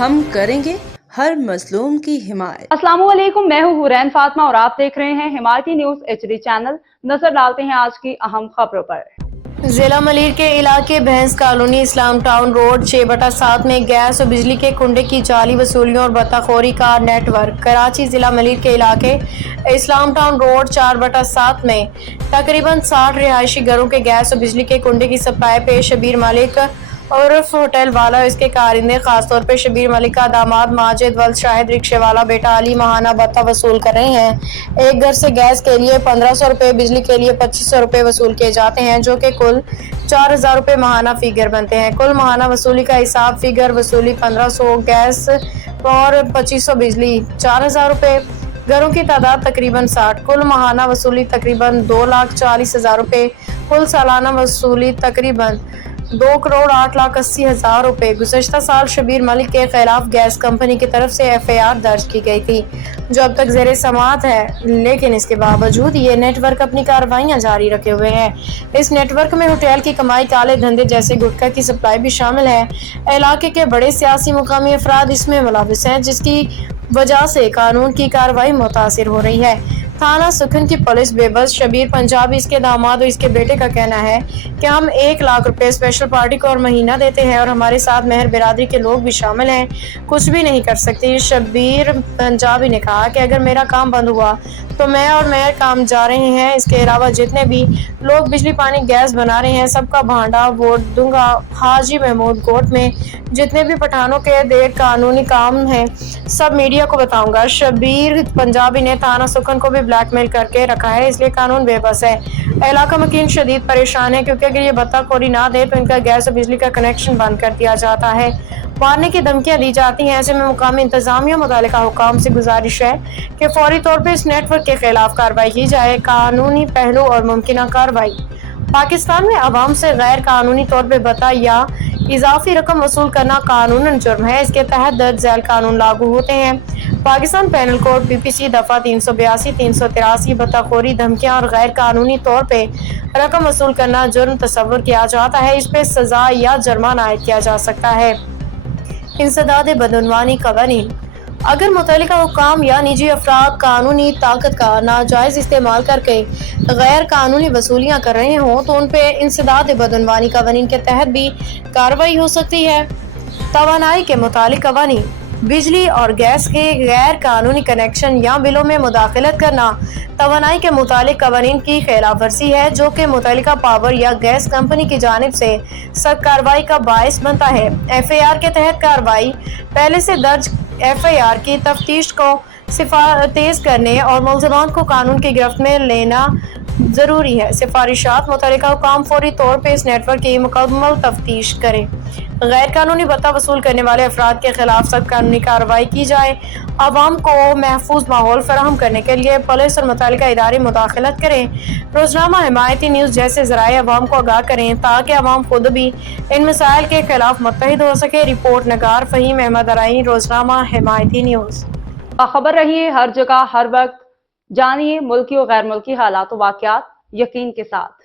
ہم کریں گے ہر مظلوم کی حمایت۔ السلام علیکم، میں ہوں حورین فاطمہ اور آپ دیکھ رہے ہیں حمایتی نیوز HD چینل۔ نظر ڈالتے ہیں آج کی اہم خبروں پر۔ ضلع ملیر کے علاقے بھینس کالونی اسلام ٹاؤن روڈ 6/7 میں گیس اور بجلی کے کنڈے کی جعلی وصولیوں اور بطخ خوری کا نیٹ ورک۔ کراچی ضلع ملیر کے علاقے اسلام ٹاؤن روڈ 4/7 میں تقریباً 60 رہائشی گھروں کے گیس اور بجلی کے کنڈے کی سپلائی پہ شبیر ملک عرف ہوٹل والا اس کے کارندے، خاص طور پہ شبیر ملک کا داماد ماجد ولد شاہد رکشے والا بیٹا علی ماہانہ بتہ وصول کر رہے ہیں۔ ایک گھر سے گیس کے لیے 1500 روپے، بجلی کے لیے 2500 روپے وصول کیے جاتے ہیں، جو کہ کل 4000 روپے ماہانہ فی گھر بنتے ہیں۔ کل ماہانہ وصولی کا حساب: فی گھر وصولی 1500 گیس اور 2500 بجلی، 4000 روپے۔ گھروں کی تعداد تقریباً 60۔ کل ماہانہ وصولی تقریباً 2,40,000 روپے۔ کل سالانہ وصولی تقریباً 2,08,80,000 روپے۔ گزشتہ سال شبیر ملک کے خلاف گیس کمپنی کی طرف سے FIR درج کی گئی تھی، جو اب تک زیر سماعت ہے، لیکن اس کے باوجود یہ نیٹ ورک اپنی کارروائیاں جاری رکھے ہوئے ہے۔ اس نیٹ ورک میں ہوٹل کی کمائی، کالے دھندے جیسے گٹکا کی سپلائی بھی شامل ہے۔ علاقے کے بڑے سیاسی مقامی افراد اس میں ملوث ہیں، جس کی وجہ سے قانون کی کارروائی متاثر ہو رہی ہے۔ تھانہ سکھن کی پولیس بے بس شبیر پنجابی، اس کے داماد اور اس کے بیٹے کا کہنا ہے کہ ہم 1 لاکھ روپے اسپیشل پارٹی کو اور مہینہ دیتے ہیں اور ہمارے ساتھ مہر برادری کے لوگ بھی شامل ہیں، کچھ بھی نہیں کر سکتے۔ شبیر پنجابی نے کہا کہ اگر میرا کام بند ہوا تو میں اور مہر کام جا رہے ہیں۔ اس کے علاوہ جتنے بھی لوگ بجلی پانی گیس بنا رہے ہیں، سب کا بھانڈا ووٹ دوں گا۔ حاجی محمود کوٹ میں جتنے بھی پٹھانوں کے غیر قانونی کام ہیں، سب میڈیا کو بتاؤں گا۔ شبیر پنجابی نے تھانہ سکھن کو بھی بلیک میل کر کے رکھا ہے، اس لیے قانون بے بس ہے۔ علاقہ مکین شدید پریشان ہے، کیونکہ اگر یہ بطخ خوری نہ دے تو ان کا گیس اور بجلی کا کنیکشن بند کر دیا جاتا ہے، مارنے کی دھمکیاں دی جاتی ہیں۔ ایسے میں مقامی انتظامیہ متعلقہ حکام سے گزارش ہے کہ فوری طور پر اس نیٹ ورک کے خلاف کارروائی کی جائے۔ قانونی پہلو اور ممکنہ کارروائی: پاکستان میں عوام سے غیر قانونی طور پر بتہ یا اضافی رقم وصول کرنا قانوناً جرم ہے۔ اس کے تحت درج ذیل قانون لاگو ہوتے ہیں۔ پاکستان پینل کوڈ PPC دفعہ 382، 383 بطخ خوری، دھمکیاں اور غیر قانونی طور پہ رقم وصول کرنا جرم تصور کیا جاتا ہے۔ اس پہ سزا یا جرمانہ عائد کیا جا سکتا ہے۔ انسداد بدعنوانی قوانین: اگر متعلقہ حکام یا نجی افراد قانونی طاقت کا ناجائز استعمال کر کے غیر قانونی وصولیاں کر رہے ہوں تو ان پہ انسداد بدعنوانی قوانین کے تحت بھی کارروائی ہو سکتی ہے۔ توانائی کے متعلق قوانین: بجلی اور گیس کے غیر قانونی کنیکشن یا بلوں میں مداخلت کرنا توانائی کے متعلق قوانین کی خلاف ورزی ہے، جو کہ متعلقہ پاور یا گیس کمپنی کی جانب سے سخت کارروائی کا باعث بنتا ہے۔ FIR کے تحت کارروائی: پہلے سے درج FIR کی تفتیش کو تیز کرنے اور ملزمان کو قانون کی گرفت میں لینا ضروری ہے۔ سفارشات: متعلقہ حکام فوری طور پہ اس نیٹ ورک کی مکمل تفتیش کریں، غیر قانونی بتہ وصول کرنے والے افراد کے خلاف سخت قانونی کارروائی کی جائے۔ عوام کو محفوظ ماحول فراہم کرنے کے لیے پولیس اور متعلقہ ادارے مداخلت کریں۔ روزنامہ حمایتی نیوز جیسے ذرائع عوام کو آگاہ کریں تاکہ عوام خود بھی ان مسائل کے خلاف متحد ہو سکے۔ رپورٹ نگار فہیم احمد ارائیں، روزنامہ حمایتی نیوز۔ باخبر رہیے ہر جگہ ہر وقت، جانیے ملکی و غیر ملکی حالات و واقعات یقین کے ساتھ۔